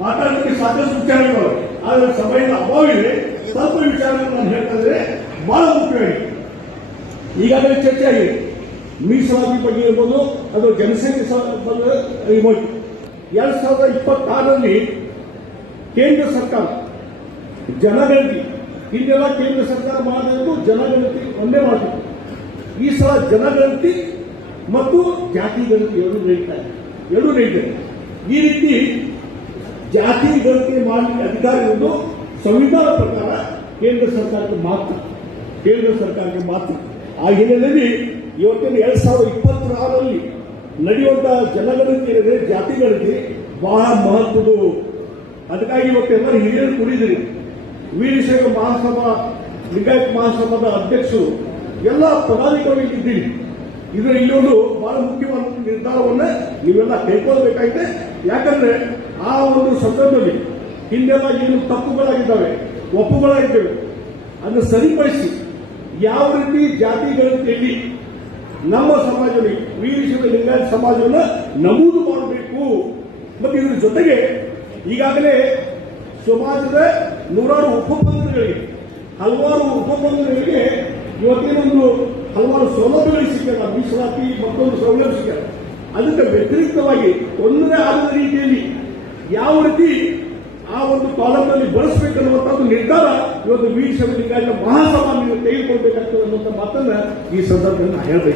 ಮಾತಾಡಲಿಕ್ಕೆ ಸಾಕಷ್ಟು ವಿಚಾರಗಳು, ಆದರೆ ಸಮಯದ ಅಭಾವವಿದೆ. ಸ್ವಲ್ಪ ವಿಚಾರಗಳು ನಾನು ಹೇಳ್ತಾ ಇದ್ರೆ ಬಹಳ ಮುಖ್ಯವಾಗಿ ಈಗಾಗಲೇ ಚರ್ಚೆ ಆಗಿದೆ. ಮೀಸಲಾತಿ ಬಗ್ಗೆ ಇರ್ಬೋದು, ಅದು ಜನಸಂಖ್ಯೆ ಇರ್ಬೋದು. 2026ರಲ್ಲಿ ಕೇಂದ್ರ ಸರ್ಕಾರ ಜನಗಣತಿ, ಹಿಂದೆಲ್ಲ ಕೇಂದ್ರ ಸರ್ಕಾರ ಮಾಡಬೇಕು, ಜನಗಣತಿ ಒಂದೇ ಮಾಡಬೇಕು. ಈ ಸಲ ಜನಗಣತಿ ಮತ್ತು ಜಾತಿ ಗಣತಿ ಎರಡೂ ನಡೀತಾರೆ. ಈ ರೀತಿ ಜಾತಿ ಗಣತಿ ಮಾಡಲಿಕ್ಕೆ ಅಧಿಕಾರ ಇರುವುದು ಸಂವಿಧಾನ ಪ್ರಕಾರ ಕೇಂದ್ರ ಸರ್ಕಾರಕ್ಕೆ ಮಾತ್ರ. ಆ ಹಿನ್ನೆಲೆಯಲ್ಲಿ ಇವತ್ತಿನ 2026ರಲ್ಲಿ ನಡೆಯುವಂತಹ ಜನಗಣತಿ ಏನಿದೆ, ಜಾತಿ ಗಣತಿ ಬಹಳ ಮಹತ್ವದ. ಅದಕ್ಕಾಗಿ ಇವತ್ತೆಲ್ಲರೂ ಹಿರಿಯರು ಕೂಡಿದಿರಿ. ವೀರಶೈವ ಮಹಾಸಭಾ, ಲಿಂಗಾಯತ ಮಹಾಸಭಾದ ಅಧ್ಯಕ್ಷರು ಎಲ್ಲ ಪದಾಧಿಕಾರಿಗಳು ಇದ್ದೀರಿ. ಇದರ ಇಲ್ಲೊಂದು ಬಹಳ ಮುಖ್ಯವಾದ ನಿರ್ಧಾರವನ್ನ ನೀವೆಲ್ಲ ಕೈಗೊಳ್ಳಬೇಕಾಗಿದೆ. ಯಾಕಂದ್ರೆ ಆ ಒಂದು ಸಂದರ್ಭದಲ್ಲಿ ಹಿಂದೆಲ್ಲ ಏನು ತಪ್ಪುಗಳಾಗಿದ್ದಾವೆ, ಒಪ್ಪುಗಳಾಗಿದ್ದೇವೆ, ಅದನ್ನು ಸರಿಪಡಿಸಿ ಯಾವ ರೀತಿ ಜಾತಿ ಗಣತಿಯಲ್ಲಿ ನಮ್ಮ ಸಮಾಜದಲ್ಲಿ ವೀರಶೈವ ಲಿಂಗಾಯತ ಸಮಾಜವನ್ನು ನಮೂದು ಮಾಡಬೇಕು. ಮತ್ತು ಇದರ ಜೊತೆಗೆ ಈಗಾಗಲೇ ಸಮಾಜದ ನೂರಾರು ಹಲವಾರು ಉಪಪಂಗಡಗಳಿಗೆ ಇವತ್ತೇನೊಂದು ಹಲವಾರು ಸೌಲಭ್ಯಗಳು ಸಿಕ್ಕಲ್ಲ. ಮೀಸಲಾತಿ ಮತ್ತೊಂದು ಸೌಲಭ್ಯ ಸಿಕ್ಕಲ್ಲ. ಅದಕ್ಕೆ ವ್ಯತಿರಿಕ್ತವಾಗಿ ಒಂದನೇ ಆದ ರೀತಿಯಲ್ಲಿ ಯಾವ ರೀತಿ ಆ ಒಂದು ಕಾಲಂನಲ್ಲಿ ಬಳಸಬೇಕನ್ನುವಂತಹ ನಿರ್ಧಾರ ಇವತ್ತು ವೀರಶೈವ ಲಿಂಗಾಯತ ಮಹಾಸಭಾ ನೀವು ತೆಗೆದುಕೊಳ್ಬೇಕಾಗ್ತದೆ ಅನ್ನುವಂಥ ಮಾತನ್ನ ಈ ಸಂದರ್ಭದಲ್ಲಿ ಹೇಳಬೇಕು.